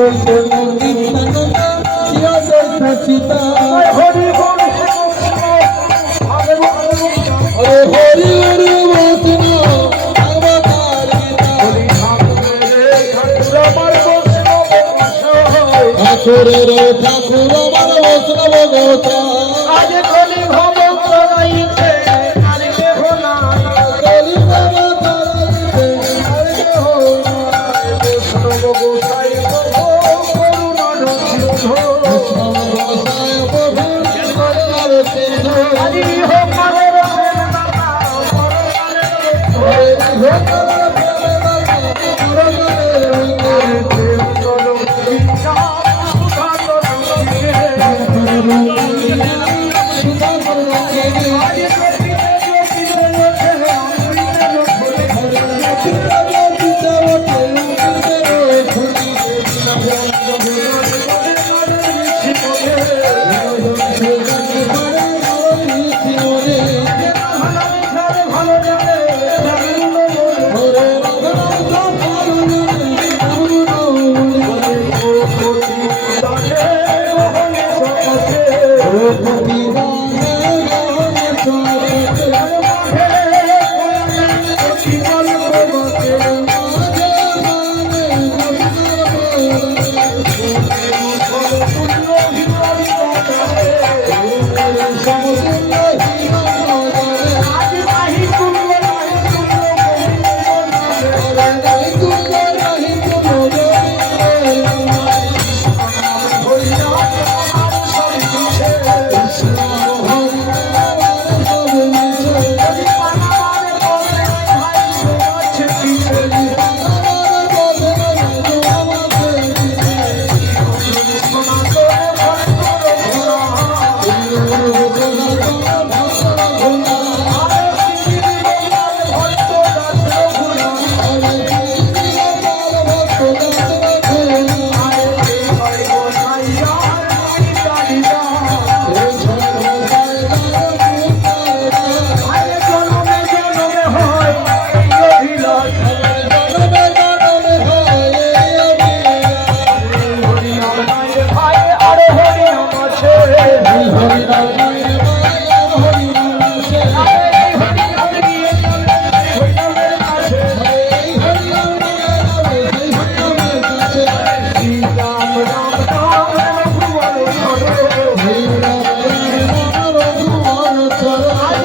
চৈতন্য নিত্যানন্দ শ্রী অদ্বৈত চিতা হরি হরি হরি হরি বৈষ্ণব অবতার ঠাকুরের ঠাকুর আমার বৈষ্ণব গোতা আজ কলি ভব করাইছে আর কেহ না কলি ভব করাইছে আর কেহ না বৈষ্ণব গোসাই প্রভু করুণার সিন্ধু বৈষ্ণব গোসাই প্রভু করুণার সিন্ধু হরি হো মারের দাতা হরি হো মারের Hare